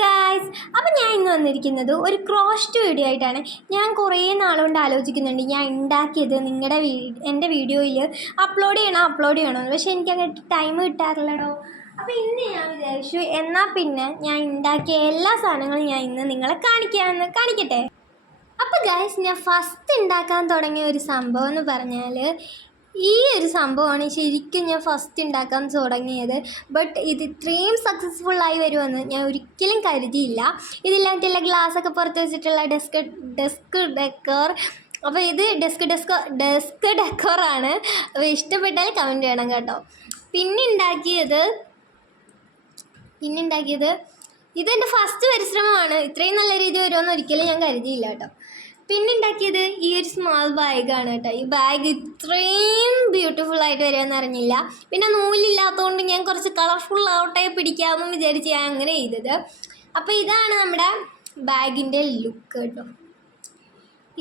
Guys, അപ്പോൾ ഞാൻ ഇന്ന് വന്നിരിക്കുന്നത് ഒരു ക്രോഷ്ഡ് വീഡിയോ ആയിട്ടാണ്. ഞാൻ കുറേ നാളുകൊണ്ട് ആലോചിക്കുന്നുണ്ട് ഞാൻ ഉണ്ടാക്കിയത് എൻ്റെ വീഡിയോയിൽ അപ്ലോഡ് ചെയ്യണമെന്ന്. പക്ഷേ എനിക്കങ്ങനെ ടൈം കിട്ടാറില്ലടോ. അപ്പോൾ ഇന്ന് ഞാൻ വിചാരിച്ചു എന്നാൽ പിന്നെ ഞാൻ ഉണ്ടാക്കിയ എല്ലാ സാധനങ്ങളും ഞാൻ ഇന്ന് നിങ്ങളെ കാണിക്കട്ടെ. അപ്പോൾ ഗായ്സ്, ഞാൻ ഫസ്റ്റ് ഉണ്ടാക്കാൻ തുടങ്ങിയ ഒരു സംഭവം എന്ന് പറഞ്ഞാൽ ഈ ഒരു സംഭവമാണ് ശരിക്കും ഞാൻ ഫസ്റ്റ് ഉണ്ടാക്കാൻ തുടങ്ങിയത്. ബട്ട് ഇത് ഇത്രയും സക്സസ്ഫുള്ളായി വരുമെന്ന് ഞാൻ ഒരിക്കലും കരുതിയില്ല. ഇതില്ലാത്തുള്ള ഗ്ലാസ്സൊക്കെ പുറത്ത് വെച്ചിട്ടുള്ള ഡെസ്ക് ഡെക്കോർ. അപ്പോൾ ഇത് ഡെസ്ക് ഡെക്കോറാണ്. അപ്പോൾ ഇഷ്ടപ്പെട്ടാൽ കമൻറ്റ് ചെയ്യണം കേട്ടോ. പിന്നെ ഉണ്ടാക്കിയത് ഇതെൻ്റെ ഫസ്റ്റ് പരിശ്രമമാണ്. ഇത്രയും നല്ല രീതി വരുമെന്ന് ഒരിക്കലും ഞാൻ കരുതിയില്ല കേട്ടോ. പിന്നെ ഉണ്ടാക്കിയത് ഈ ഒരു സ്മോൾ ബാഗാണ് കേട്ടോ. ഈ ബാഗ് ഇത്രയും ബ്യൂട്ടിഫുള്ളായിട്ട് വരുമെന്ന് അറിഞ്ഞില്ല. പിന്നെ നൂലില്ലാത്തതുകൊണ്ട് ഞാൻ കുറച്ച് കളർഫുൾ ആവട്ടെ പിടിക്കാമെന്ന് വിചാരിച്ച് ഞാൻ അങ്ങനെ ചെയ്തത്. അപ്പോൾ ഇതാണ് നമ്മുടെ ബാഗിൻ്റെ ലുക്ക് കേട്ടോ.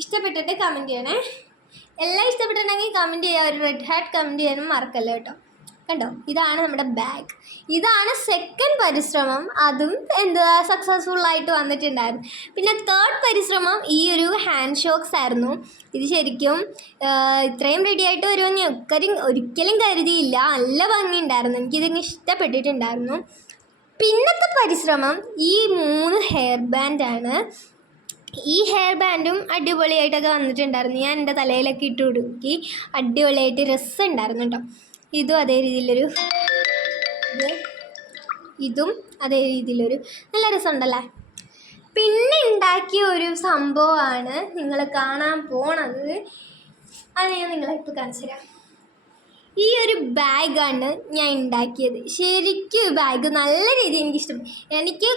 ഇഷ്ടപ്പെട്ടിട്ട് കമൻറ്റ് ചെയ്യണേ. എല്ലാം ഇഷ്ടപ്പെട്ടിട്ടുണ്ടെങ്കിൽ കമൻറ്റ് ചെയ്യുക. ഒരു റെഡ് ഹാർട്ട് കമൻറ്റ് ചെയ്യാനും മറക്കല്ല കേട്ടോ. കണ്ടോ, ഇതാണ് നമ്മുടെ ബാഗ്. ഇതാണ് സെക്കൻഡ് പരിശ്രമം. അതും സക്സസ്ഫുള്ളായിട്ട് വന്നിട്ടുണ്ടായിരുന്നു. പിന്നെ തേർഡ് പരിശ്രമം ഈ ഒരു ഹാൻഡ് ഷോക്സ് ആയിരുന്നു. ഇത് ശരിക്കും ഇത്രയും റെഡിയായിട്ട് വരുമെന്ന് ഒരിക്കലും കരുതിയില്ല. നല്ല ഭംഗിയുണ്ടായിരുന്നു. എനിക്കിതിങ്ങനെ ഇഷ്ടപ്പെട്ടിട്ടുണ്ടായിരുന്നു. പിന്നത്തെ പരിശ്രമം ഈ 3 ഹെയർ ബാൻഡാണ്. ഈ ഹെയർ ബാൻഡും അടിപൊളിയായിട്ടൊക്കെ വന്നിട്ടുണ്ടായിരുന്നു. ഞാൻ എൻ്റെ തലയിലൊക്കെ ഇട്ട് കൊടുക്കി അടിപൊളിയായിട്ട് രസമുണ്ടായിരുന്നു കേട്ടോ. ഇതും അതേ രീതിയിലൊരു നല്ല രസമുണ്ടല്ലേ. പിന്നെ ഉണ്ടാക്കിയ ഒരു സംഭവമാണ് നിങ്ങൾ കാണാൻ പോണത്. അത് ഞാൻ നിങ്ങളെ കാണിച്ചു തരാം. ഈ ഒരു ബാഗാണ് ഞാൻ ഉണ്ടാക്കിയത്. ശരിക്കും ബാഗ് നല്ല രീതിയിൽ എനിക്കിഷ്ടപ്പെട്ടു. എനിക്ക്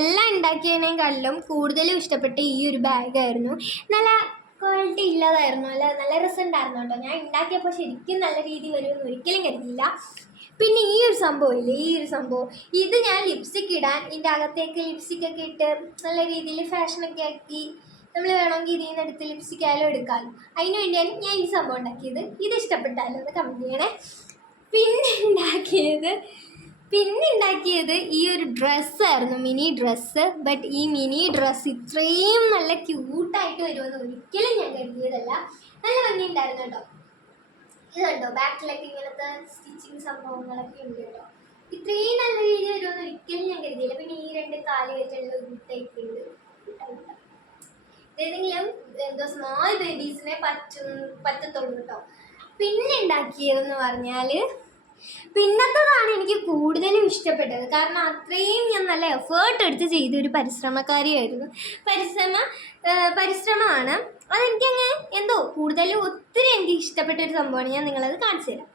എല്ലാം ഉണ്ടാക്കിയതിനേക്കാളും കൂടുതലും ഇഷ്ടപ്പെട്ട ഈ ഒരു ബാഗായിരുന്നു. നല്ല ക്വാളിറ്റി ഇല്ലാതായിരുന്നു. നല്ല രസമുണ്ടായിരുന്നു കേട്ടോ. ഞാൻ ഉണ്ടാക്കിയപ്പോൾ ശരിക്കും നല്ല രീതി വരുമെന്ന് ഒരിക്കലും കരുതിയില്ല. പിന്നെ ഈ ഒരു സംഭവം ഇത് ഞാൻ ലിപ്സ്റ്റിക് ഇടാൻ ഇതിൻ്റെ അകത്തേക്ക് ലിപ്സ്റ്റിക്കൊക്കെ ഇട്ട് നല്ല രീതിയിൽ ഫാഷനൊക്കെ ആക്കി നമ്മൾ വേണമെങ്കിൽ ഇതിൽ നിന്ന് എടുത്ത് ലിപ്സ്റ്റിക് ആയാലും എടുക്കാമല്ലോ. അതിന് വേണ്ടിയാണ് ഞാൻ ഈ സംഭവം ഉണ്ടാക്കിയത്. ഇത് ഇഷ്ടപ്പെട്ടാലും ഒന്ന് കമൻറ്റ് ചെയ്യണേ. പിന്നെ ഉണ്ടാക്കിയത് ഈ ഒരു ഡ്രസ്സായിരുന്നു, മിനി ഡ്രസ്സ്. ബട്ട് ഈ മിനി ഡ്രസ്സ് ഇത്രയും നല്ല ക്യൂട്ടായിട്ട് വരുമെന്ന് ഒരിക്കലും ഞാൻ കരുതിയതല്ല. നല്ല ഭംഗിയുണ്ടായിരുന്നു കേട്ടോ. ഇത് കണ്ടോ, ബാക്കിലൊക്കെ ഇങ്ങനത്തെ സ്റ്റിച്ചിങ് സംഭവങ്ങളൊക്കെ ഉണ്ട് കേട്ടോ. ഇത്രയും നല്ല രീതി വരുമെന്ന് ഒരിക്കലും ഞാൻ കരുതിയില്ല. പിന്നെ ഈ 2 കാല് വെച്ചുള്ള ഒരു ടൈപ്പ് ഉണ്ട്. ഏതെങ്കിലും സ്മോൾ ബേബീസിനെ പറ്റത്തുള്ളൂ കേട്ടോ. പിന്നെ ഉണ്ടാക്കിയതെന്ന് പറഞ്ഞാൽ പിന്നത്തതാണ് എനിക്ക് കൂടുതലും ഇഷ്ടപ്പെട്ടത്. കാരണം അത്രയും ഞാൻ നല്ല എഫേർട്ട് എടുത്ത് ചെയ്തൊരു പരിശ്രമക്കാരിയായിരുന്നു. പരിശ്രമമാണ് അതെനിക്കങ്ങനെ കൂടുതലും ഒത്തിരി എനിക്ക് ഇഷ്ടപ്പെട്ടൊരു സംഭവമാണ്. ഞാൻ നിങ്ങളത് കാണിച്ചു തരാം.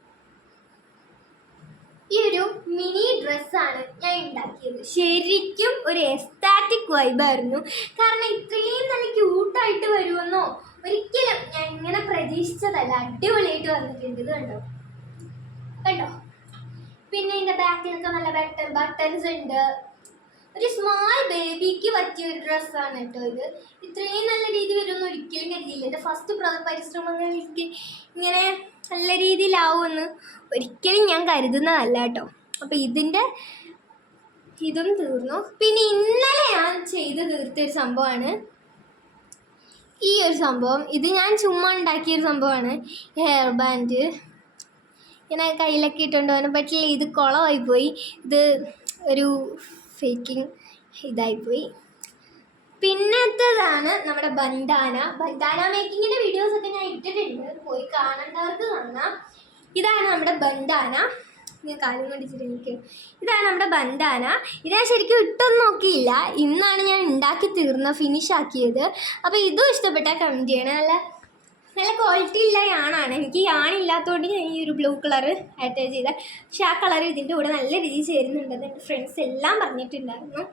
ഈ ഒരു മിനി ഡ്രസ്സാണ് ഞാൻ ഉണ്ടാക്കിയത്. ശരിക്കും ഒരു എസ്താറ്റിക് വൈബായിരുന്നു. കാരണം ഇത്രയും നല്ല ക്യൂട്ടായിട്ട് വരുമെന്നോ ഒരിക്കലും ഞാൻ ഇങ്ങനെ പ്രതീക്ഷിച്ചതല്ല. അടിപൊളിയായിട്ട് വന്നിട്ടുണ്ട്. ഇത് കണ്ടോ. പിന്നെ ഇതിൻ്റെ ബാക്കിലൊക്കെ നല്ല ബട്ടൺസ് ഉണ്ട്. ഒരു സ്മോൾ ബേബിക്ക് പറ്റിയ ഒരു ഡ്രസ്സാണ് കേട്ടോ ഇത്. ഇത്രയും നല്ല രീതി വരുമെന്ന് ഒരിക്കലും കരുതിയില്ല. എൻ്റെ ഫസ്റ്റ് പരിശ്രമങ്ങൾ എനിക്ക് ഇങ്ങനെ നല്ല രീതിയിലാവുമെന്ന് ഒരിക്കലും ഞാൻ കരുതുന്നതല്ല കേട്ടോ. അപ്പോൾ ഇതും തീർന്നു. പിന്നെ ഇന്നലെ ഞാൻ ചെയ്ത് തീർത്തൊരു സംഭവമാണ് ഈ ഒരു സംഭവം. ഇത് ഞാൻ ചുമ്മാ ഉണ്ടാക്കിയൊരു സംഭവമാണ്. ഹെയർ ബാൻഡ് ഇങ്ങനെ കയ്യിലൊക്കെ ഇട്ടുകൊണ്ട് പോകാൻ പറ്റില്ല. ഇത് കുളമായിപ്പോയി. ഇത് ഒരു ഫേക്കിംഗ് ഇതായിപ്പോയി. പിന്നത്തേതാണ് നമ്മുടെ ബന്ധാന മേക്കിങ്ങിൻ്റെ വീഡിയോസൊക്കെ ഞാൻ ഇട്ടിട്ടുണ്ട്. പോയി കാണേണ്ടവർക്ക് കാണാം. ഇതാണ് നമ്മുടെ ബന്ധാന. ഞാൻ കാര്യം കൊണ്ടിരിച്ചിട്ട് ഇതാണ് നമ്മുടെ ബന്ധാന. ഇത് ഞാൻ ശരിക്കും ഇട്ടൊന്നും നോക്കിയില്ല. ഇന്നാണ് ഞാൻ ഉണ്ടാക്കി ഫിനിഷ് ആക്കിയത്. അപ്പോൾ ഇതും ഇഷ്ടപ്പെട്ടാൽ കമൻറ്റ് ചെയ്യണം. നല്ല ക്വാളിറ്റി ഉള്ള യാണാണ്. എനിക്ക് യാണില്ലാത്തതുകൊണ്ട് ഞാൻ ഈ ഒരു ബ്ലൂ കളർ അറ്റാച്ച് ചെയ്ത. പക്ഷെ ആ കളർ ഇതിൻ്റെ കൂടെ നല്ല രീതിയിൽ ചേരുന്നുണ്ടെന്ന് എൻ്റെ ഫ്രണ്ട്സ് എല്ലാം പറഞ്ഞിട്ടുണ്ടായിരുന്നു.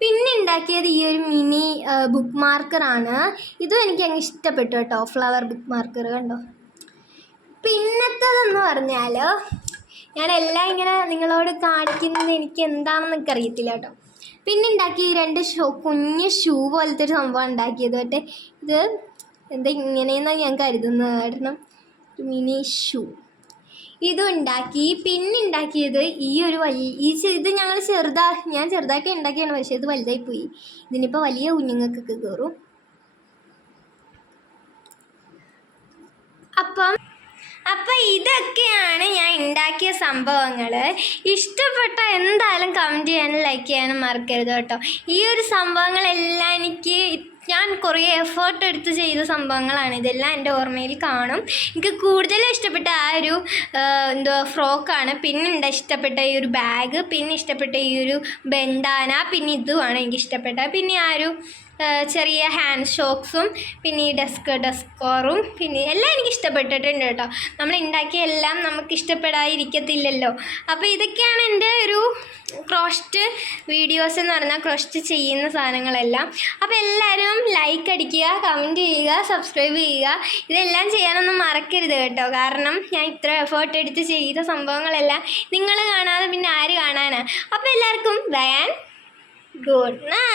പിന്നെ ഉണ്ടാക്കിയത് ഈ ഒരു മിനി ബുക്ക് മാർക്കറാണ്. ഇതും എനിക്ക് അങ്ങ് ഇഷ്ടപ്പെട്ടു കേട്ടോ. ഫ്ലവർ ബുക്ക് മാർക്കർ കണ്ടോ. പിന്നത്തേതെന്ന് പറഞ്ഞാൽ ഞാനെല്ലാം ഇങ്ങനെ നിങ്ങളോട് കാണിക്കുന്നത് എനിക്ക് എന്താണെന്നൊക്കെ അറിയത്തില്ല കേട്ടോ. പിന്നെ ഉണ്ടാക്കി 2 കുഞ്ഞ് ഷൂ പോലത്തെ ഒരു സംഭവം ഉണ്ടാക്കിയത് കേട്ടെ. ഇത് ഇങ്ങനെയെന്നാണ് ഞാൻ കരുതുന്നത്. കാരണം ഒരു മിനി ഷൂ. ഇതും ഉണ്ടാക്കി. പിന്നെ ഉണ്ടാക്കിയത് ഈ ഒരു ഇത് ഞാൻ ചെറുതായിട്ട് ഉണ്ടാക്കിയാണ്, പക്ഷേ ഇത് വലുതായി പോയി. ഇതിനിപ്പോൾ വലിയ കുഞ്ഞുങ്ങൾക്കൊക്കെ കയറും. അപ്പം ഇതൊക്കെയാണ് ഞാൻ ഉണ്ടാക്കിയ സംഭവങ്ങൾ. ഇഷ്ടപ്പെട്ട എന്തായാലും കമൻറ്റ് ചെയ്യാനും ലൈക്ക് ചെയ്യാനും മറക്കരുത് കേട്ടോ. ഈ ഒരു സംഭവങ്ങളെല്ലാം ഞാൻ കുറേ എഫേർട്ട് എടുത്ത് ചെയ്ത സംഭവങ്ങളാണ്. ഇതെല്ലാം എൻ്റെ ഓർമ്മയിൽ കാണും. എനിക്ക് കൂടുതലും ഇഷ്ടപ്പെട്ട ആ ഒരു ഫ്രോക്കാണ്. പിന്നെ ഇഷ്ടപ്പെട്ട ഈ ഒരു ബാഗ്, പിന്നെ ഇഷ്ടപ്പെട്ട ഈ ഒരു ബെൻഡാന, പിന്നെ ഇതുമാണ് എനിക്കിഷ്ടപ്പെട്ടത്. പിന്നെ ആ ഒരു ചെറിയ ഹാൻഡ് ഷോക്സും, പിന്നെ ഈ ഡെസ്കോറും, പിന്നെ എല്ലാം എനിക്ക് ഇഷ്ടപ്പെട്ടിട്ടുണ്ട് കേട്ടോ. നമ്മൾ ഉണ്ടാക്കിയ എല്ലാം നമുക്ക് ഇഷ്ടപ്പെടാതിരിക്കത്തില്ലല്ലോ. അപ്പോൾ ഇതൊക്കെയാണ് എൻ്റെ ഒരു ക്രോഷ്റ്റ് വീഡിയോസ് എന്ന് പറഞ്ഞാൽ, ക്രോഷ്റ്റ് ചെയ്യുന്ന സാധനങ്ങളെല്ലാം. അപ്പോൾ എല്ലാവരും ലൈക്ക് അടിക്കുക, കമൻറ്റ് ചെയ്യുക, സബ്സ്ക്രൈബ് ചെയ്യുക. ഇതെല്ലാം ചെയ്യാനൊന്നും മറക്കരുത് കേട്ടോ. കാരണം ഞാൻ ഇത്ര എഫേർട്ട് എടുത്ത് ചെയ്ത സംഭവങ്ങളെല്ലാം നിങ്ങൾ കാണാതെ പിന്നെ ആര് കാണാനാണ്. അപ്പോൾ എല്ലാവർക്കും ബൈ ആൻഡ് ഗുഡ് നൈറ്റ്.